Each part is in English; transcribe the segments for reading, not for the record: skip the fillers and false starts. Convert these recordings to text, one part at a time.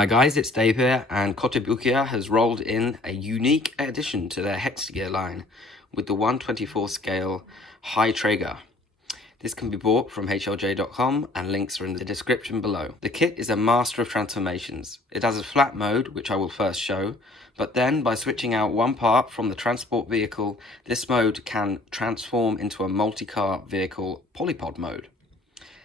Hi guys, it's Dave here, and Kotobukiya has rolled in a unique addition to their HEXA GEAR line with the 1/24 scale Hightrager. This can be bought from HLJ.com and links are in the description below. The kit is a master of transformations. It has a flat mode, which I will first show, but then by switching out one part from the transport vehicle, this mode can transform into a multi-car vehicle Polypod mode.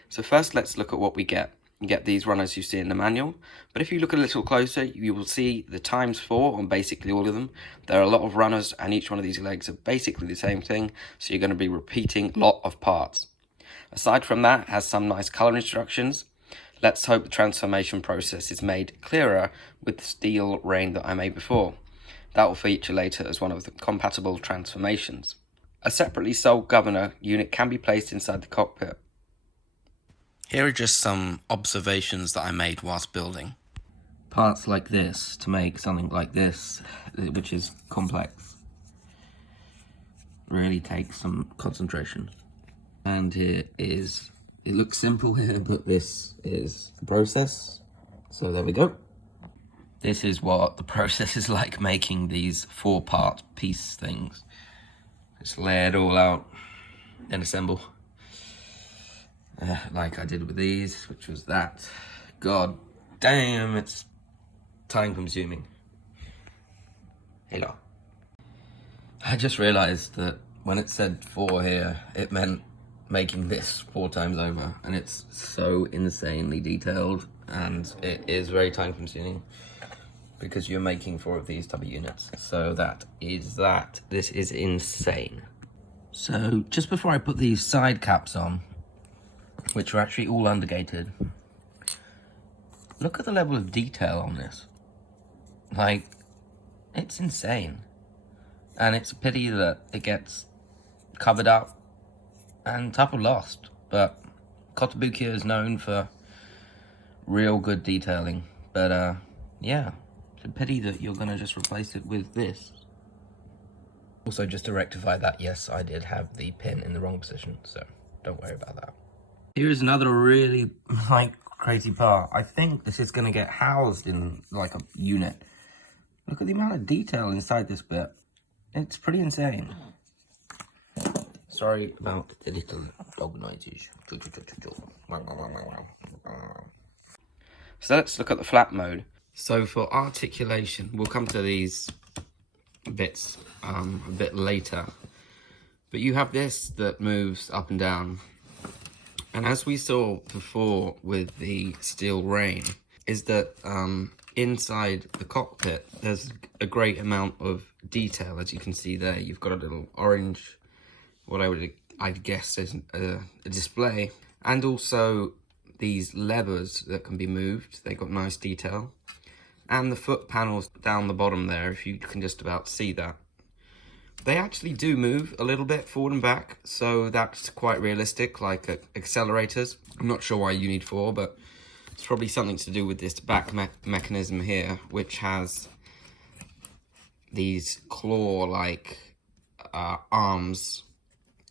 So first let's look at what we get. You get these runners you see in the manual, but if you look a little closer, you will see the ×4 on basically all of them. There are a lot of runners, and each one of these legs are basically the same thing, so you're going to be repeating a lot of parts. Aside from that, it has some nice color instructions. Let's hope the transformation process is made clearer with the Steelrain that I made before. That will feature later as one of the compatible transformations. A separately sold governor unit can be placed inside the cockpit. Here are just some observations that I made whilst building. Parts like this to make something like this, which is complex, really takes some concentration. And here is, it looks simple here, but this is the process. So there we go. This is what the process is like making these 4-part piece things. Just lay it all out and assemble. Like I did with these, which was that. God damn, it's time consuming. Hello. I just realized that when it said 4 here, it meant making this 4 times over, and it's so insanely detailed, and it is very time consuming because you're making 4 of these type of units. So that is that. This is insane. So just before I put these side caps on, which are actually all undergated, look at the level of detail on this. Like, it's insane. And it's a pity that it gets covered up and type of lost. But Kotobukiya is known for real good detailing. But yeah, it's a pity that you're gonna just replace it with this. Also, just to rectify that, yes, I did have the pin in the wrong position, so don't worry about that. Here's another really, crazy part. I think this is going to get housed in, a unit. Look at the amount of detail inside this bit. It's pretty insane. Sorry about the little dog noises. So let's look at the flat mode. So for articulation, we'll come to these bits a bit later. But you have this that moves up and down. And as we saw before with the Steelrain, is that inside the cockpit, there's a great amount of detail. As you can see there, you've got a little orange, what I'd guess is a display. And also these levers that can be moved. They've got nice detail. And the foot panels down the bottom there, if you can just about see that. They actually do move a little bit forward and back, so that's quite realistic, like accelerators. I'm not sure why you need 4, but it's probably something to do with this back mechanism here, which has these claw-like arms.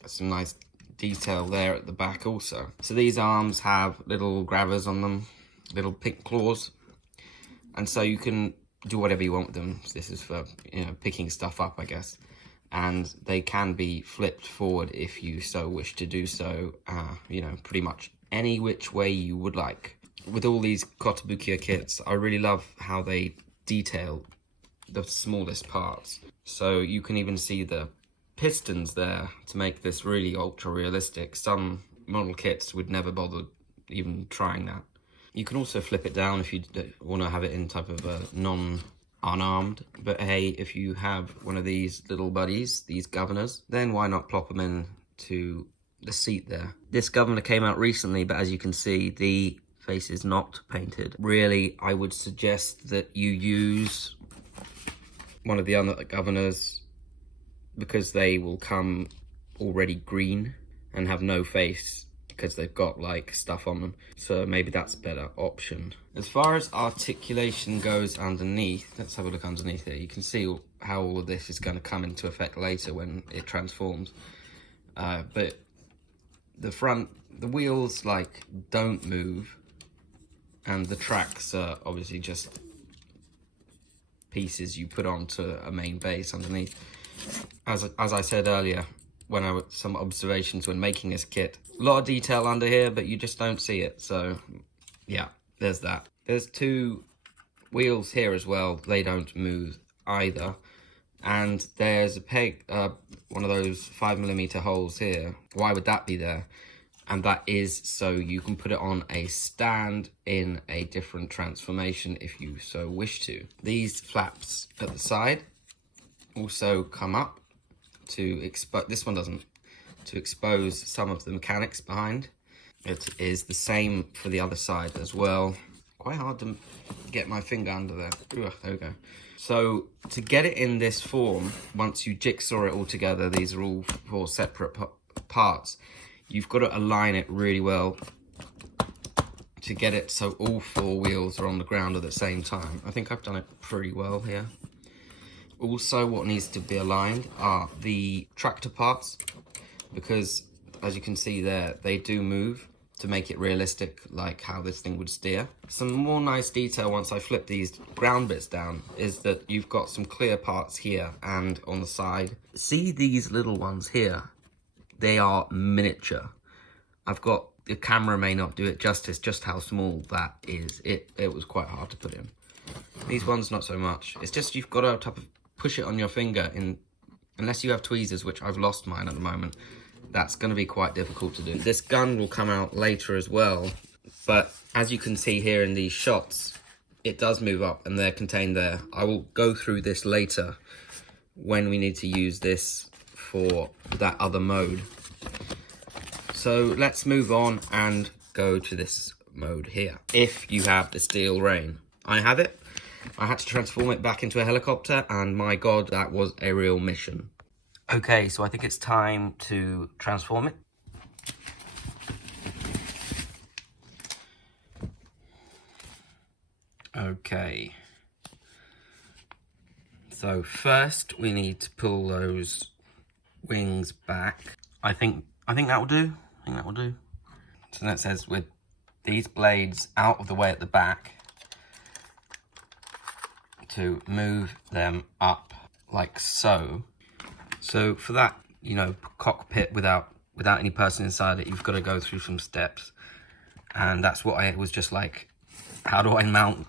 Some nice detail there at the back also. So these arms have little grabbers on them, little pink claws, and so you can do whatever you want with them. This is for, picking stuff up, I guess. And they can be flipped forward if you so wish to do so, pretty much any which way you would like. With all these Kotobukiya kits, I really love how they detail the smallest parts. So you can even see the pistons there to make this really ultra realistic. Some model kits would never bother even trying that. You can also flip it down if you want to have it in type of a unarmed, but hey, if you have one of these little buddies, these governors, then why not plop them in to the seat there. This governor came out recently, but as you can see, the face is not painted. Really, I would suggest that you use one of the other governors because they will come already green and have no face because they've got stuff on them. So maybe that's a better option. As far as articulation goes underneath, let's have a look underneath here. You can see how all of this is going to come into effect later when it transforms. But the wheels don't move. and the tracks are obviously just pieces you put onto a main base underneath. As I said earlier, some observations when making this kit, a lot of detail under here, but you just don't see it. So yeah, there's that. There's two wheels here as well. They don't move either. And there's a peg, one of those 5mm holes here. Why would that be there? And that is so you can put it on a stand in a different transformation if you so wish to. These flaps at the side also come up to expose, this one doesn't, to expose some of the mechanics behind. It is the same for the other side as well. Quite hard to get my finger under there. Ooh, there we go. So to get it in this form, once you jigsaw it all together, these are all 4 separate parts. You've got to align it really well to get it so all 4 wheels are on the ground at the same time. I think I've done it pretty well here. Also, what needs to be aligned are the tractor parts, because as you can see there, they do move to make it realistic, like how this thing would steer. Some more nice detail once I flip these ground bits down is that you've got some clear parts here and on the side. See these little ones here? They are miniature. The camera may not do it justice just how small that is. It was quite hard to put in. These ones not so much. It's just you've got to push it on your finger, unless you have tweezers, which I've lost mine at the moment. That's going to be quite difficult to do. This gun will come out later as well, but as you can see here in these shots, it does move up and they're contained there. I will go through this later when we need to use this for that other mode. So let's move on and go to this mode here. If you have the Steelrain, I have it. I had to transform it back into a helicopter, and my God, that was a real mission. Okay, so I think it's time to transform it. Okay. So first we need to pull those wings back. I think that will do. So that says with these blades out of the way at the back, to move them up like so. So for that, cockpit without any person inside it, you've got to go through some steps. And that's what I was just like, how do I mount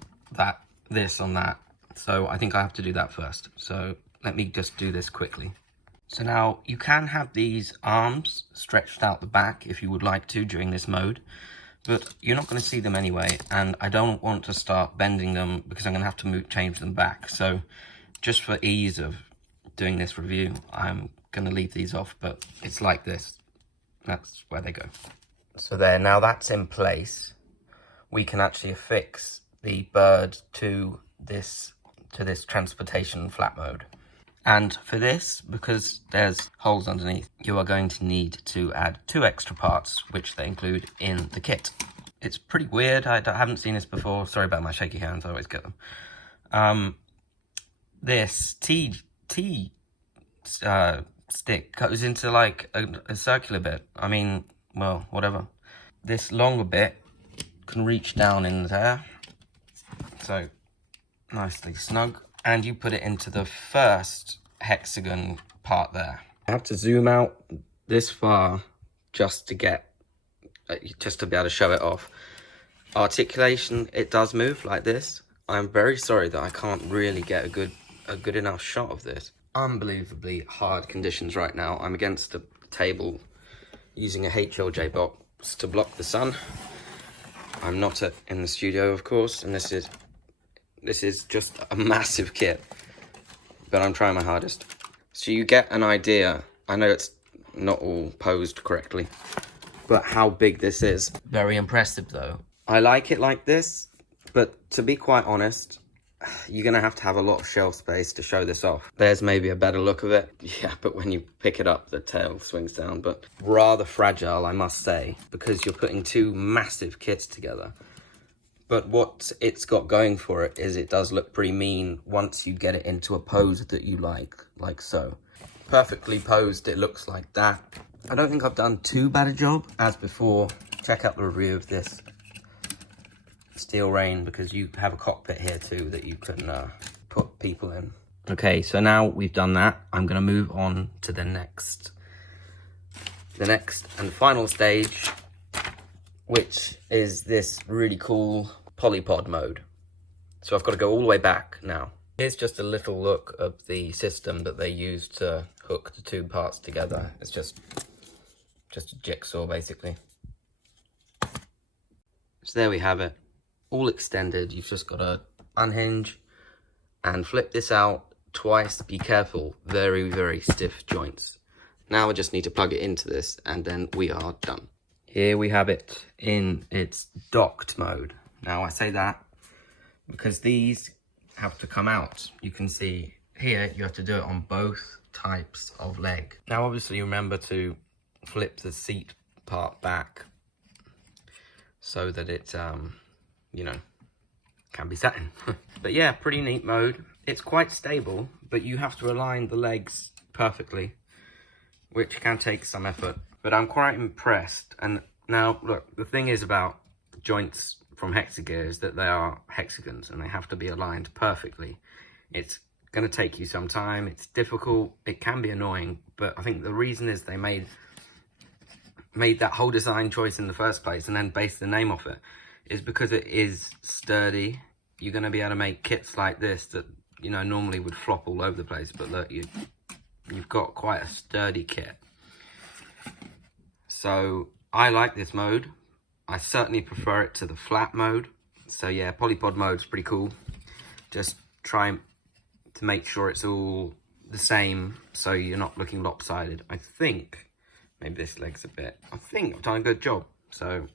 this on that? So I think I have to do that first. So let me just do this quickly. So now you can have these arms stretched out the back if you would like to during this mode, but you're not going to see them anyway. And I don't want to start bending them because I'm going to have to change them back. So just for ease of doing this review, I'm going to leave these off, but it's like this. That's where they go. So there, now that's in place, we can actually affix the bird to this transportation flap mode. And for this, because there's holes underneath, you are going to need to add 2 extra parts, which they include in the kit. It's pretty weird. I haven't seen this before. Sorry about my shaky hands. I always get them. This T stick goes into like a circular bit. I mean, well, whatever. This longer bit can reach down in there. So nicely snug. And you put it into the first hexagon part there. I have to zoom out this far just to be able to show it off. Articulation, it does move like this. I'm very sorry that I can't really get a good enough shot of this. Unbelievably hard conditions right now. I'm against the table using a HLJ box to block the sun. I'm not in the studio, of course, and this is just a massive kit, but I'm trying my hardest. So you get an idea. I know it's not all posed correctly, but how big this is. Very impressive though. I like it like this, but to be quite honest, you're going to have a lot of shelf space to show this off. There's maybe a better look of it. Yeah, but when you pick it up, the tail swings down, but rather fragile, I must say, because you're putting 2 massive kits together. But what it's got going for it is it does look pretty mean once you get it into a pose that you like so. Perfectly posed, it looks like that. I don't think I've done too bad a job as before. Check out the review of this Steelrain because you have a cockpit here too that you can put people in. Okay, so now we've done that, I'm going to move on to the next and final stage, which is this really cool Polypod mode. So I've got to go all the way back now. Here's just a little look of the system that they use to hook the two parts together. It's just a jigsaw basically. So there we have it, all extended. You've just got to unhinge and flip this out twice. Be careful, very, very stiff joints. Now I just need to plug it into this and then we are done. Here we have it in its docked mode. Now I say that because these have to come out. You can see here you have to do it on both types of leg. Now obviously remember to flip the seat part back so that it, you know, can be sat in. But yeah, pretty neat mode. It's quite stable, but you have to align the legs perfectly, which can take some effort. But I'm quite impressed. And now, look, the thing is about joints from HEXA GEAR is that they are hexagons and they have to be aligned perfectly. It's going to take you some time. It's difficult. It can be annoying, but I think the reason is they made that whole design choice in the first place and then based the name off it is because it is sturdy. You're going to be able to make kits like this that, you know, normally would flop all over the place, but look, you've got quite a sturdy kit. So I like this mode. I certainly prefer it to the flat mode. So yeah, Polypod mode is pretty cool. Just try to make sure it's all the same so you're not looking lopsided. I think maybe this leg's a bit, I think I've done a good job. So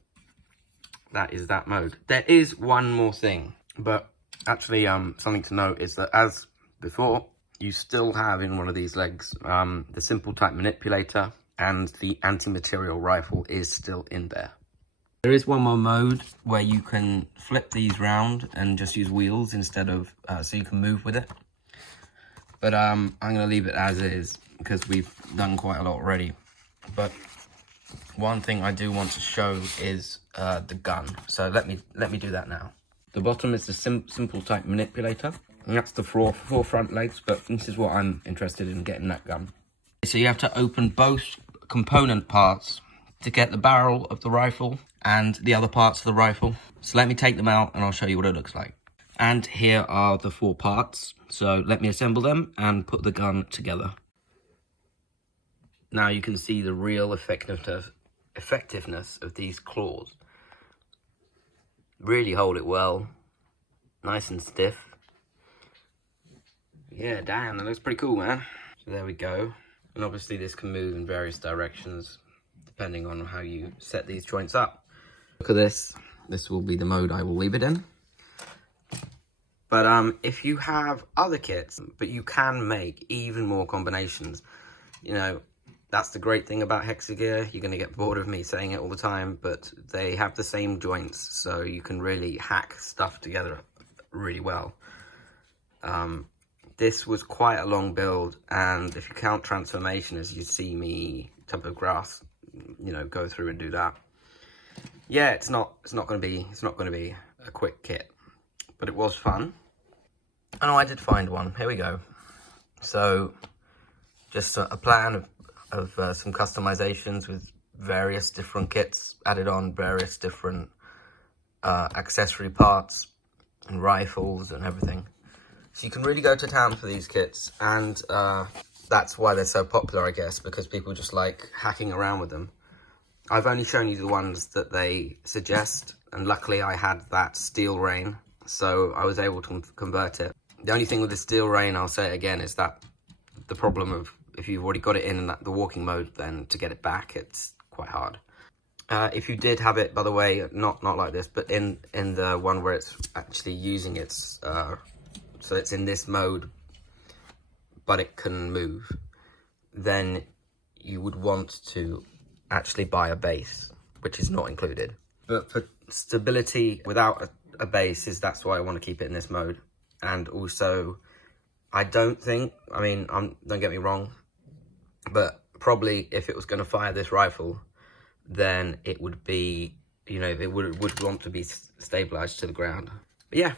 that is that mode. There is one more thing, but actually something to note is that as before, you still have in one of these legs the simple type manipulator, and the anti-material rifle is still in there. There is one more mode where you can flip these round and just use wheels instead of, so you can move with it. But I'm going to leave it as is because we've done quite a lot already. But one thing I do want to show is the gun. So let me do that now. The bottom is the simple type manipulator. And that's the four front legs, but this is what I'm interested in getting that gun. So you have to open both component parts to get the barrel of the rifle and the other parts of the rifle. So let me take them out and I'll show you what it looks like. And here are the 4 parts. So let me assemble them and put the gun together. Now you can see the real effectiveness of these claws. Really hold it well, nice and stiff. Yeah, damn, that looks pretty cool, man. So there we go. And obviously this can move in various directions depending on how you set these joints up. Look at this. This will be the mode I will leave it in. But if you have other kits, but you can make even more combinations, you know, that's the great thing about HEXA GEAR. You're going to get bored of me saying it all the time, but they have the same joints, so you can really hack stuff together really well. This was quite a long build, and if you count transformation, as you see me topograph, you know, go through and do that. Yeah, it's not going to be a quick kit, but it was fun. Oh, I did find one. Here we go. So, just a plan of some customizations with various different kits added on, various different accessory parts and rifles and everything. So you can really go to town for these kits, and that's why they're so popular, I guess, because people just like hacking around with them. I've only shown you the ones that they suggest, and luckily I had that Steelrain, so I was able to convert it. The only thing with the Steelrain, I'll say it again, is that the problem of if you've already got it in the walking mode, then to get it back, it's quite hard. If you did have it, by the way, not like this, but in the one where it's actually using its, so it's in this mode, but it can move, then you would want to actually buy a base, which is not included. But for stability without a base, that's why I want to keep it in this mode. And also, I don't think, I mean, don't get me wrong, but probably if it was going to fire this rifle, then it would be you know, they would want to be stabilized to the ground. But yeah,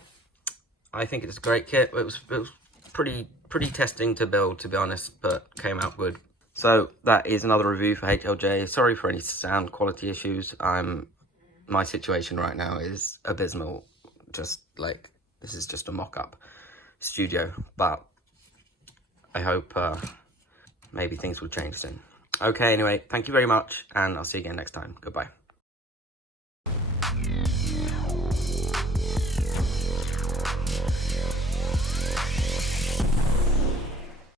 I think it's a great kit. It was pretty testing to build, to be honest, but came out good. So that is another review for HLJ. Sorry for any sound quality issues. My situation right now is abysmal. Just like, this is just a mock-up studio, but I hope maybe things will change soon. Okay, anyway, thank you very much, and I'll see you again next time. Goodbye.